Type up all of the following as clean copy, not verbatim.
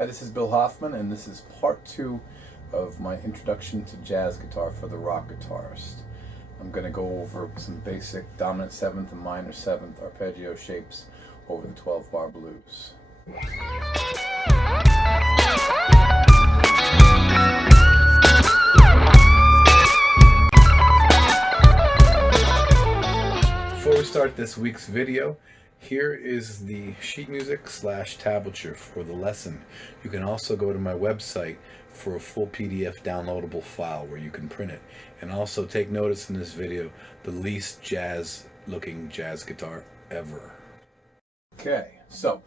Hi, this is Bill Hoffman, and this is part 2 of my introduction to jazz guitar for the rock guitarist. I'm going to go over some basic dominant 7th and minor 7th arpeggio shapes over the 12-bar blues. Before we start this week's video, here is the sheet music / tablature for the lesson. You can also go to my website for a full PDF downloadable file where you can print it. And also take notice in this video, the least jazz looking jazz guitar ever. Okay, so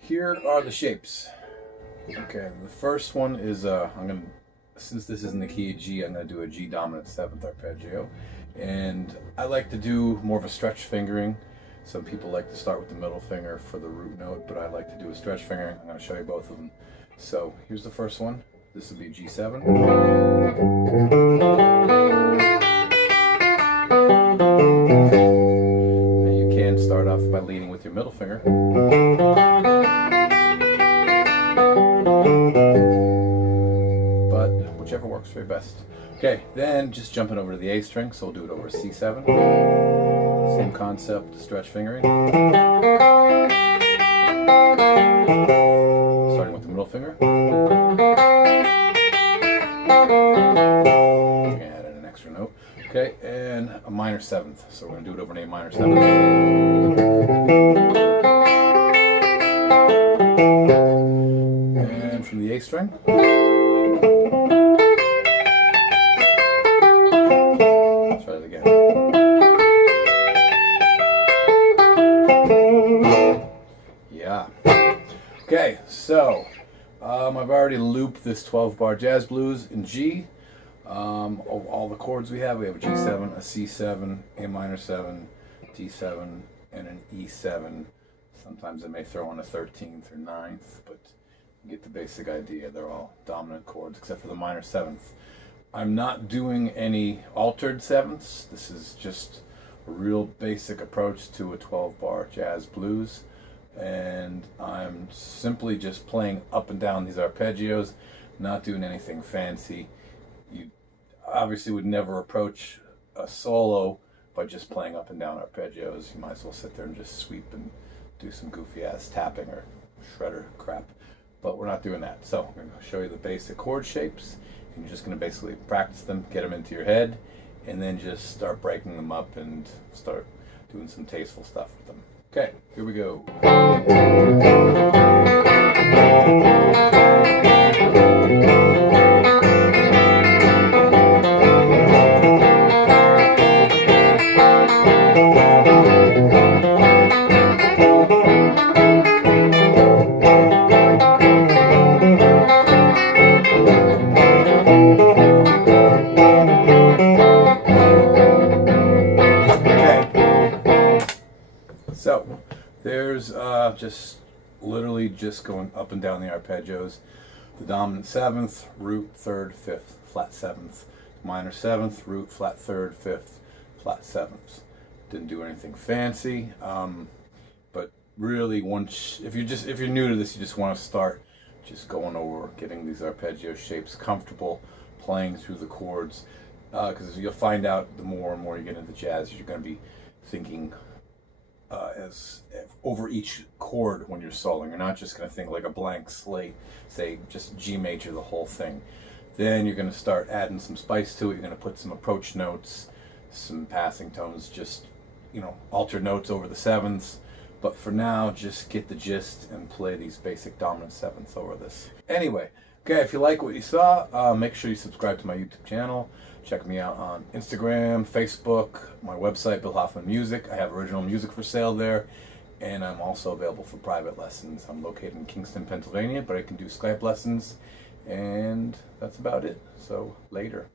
here are the shapes. Okay, the first one is since this is in the key of G, I'm going to do a G dominant 7th arpeggio. And I like to do more of a stretch fingering. Some people like to start with the middle finger for the root note, but I like to do a stretch fingering. I'm going to show you both of them. So here's the first one. This will be G7. And you can start off by leading with your middle finger. But whichever works for you best. Okay, then just jumping over to the A string, so we'll do it over C7. Same concept, stretch fingering. Starting with the middle finger. Add in an extra note. Okay, and a minor 7th. So we're going to do it over an A minor 7th. And from the A string. Try it again. Yeah. Okay, so I've already looped this 12-bar jazz blues in G. Of all the chords we have a G7, a C7, A minor 7, D7, and an E7. Sometimes I may throw in a 13th or 9th, but you get the basic idea. They're all dominant chords except for the minor 7th. I'm not doing any altered 7ths. This is just a real basic approach to a 12-bar jazz blues. And I'm simply just playing up and down these arpeggios, not doing anything fancy. You obviously would never approach a solo by just playing up and down arpeggios. You might as well sit there and just sweep and do some goofy ass tapping or shredder crap. But we're not doing that. So I'm going to show you the basic chord shapes, and you're just going to basically practice them, get them into your head, and then just start breaking them up and start doing some tasteful stuff with them. Okay, here we go. So there's just literally just going up and down the arpeggios. The dominant 7th, root 3rd, 5th, flat 7th. Minor 7th, root, flat 3rd, 5th, flat 7th. Didn't do anything fancy, but really if you're new to this, you just want to start just going over getting these arpeggio shapes comfortable, playing through the chords, because you'll find out the more and more you get into jazz, you're going to be thinking as over each chord when you're soloing. You're not just going to think like a blank slate, say just G major the whole thing. Then you're going to start adding some spice to it. You're going to put some approach notes, some passing tones, just, alter notes over the 7ths. But for now, just get the gist and play these basic dominant 7ths over this. Anyway, okay, if you like what you saw, make sure you subscribe to my YouTube channel. Check me out on Instagram, Facebook, my website, Bill Hoffman Music. I have original music for sale there, and I'm also available for private lessons. I'm located in Kingston, Pennsylvania, but I can do Skype lessons, and that's about it. So, later.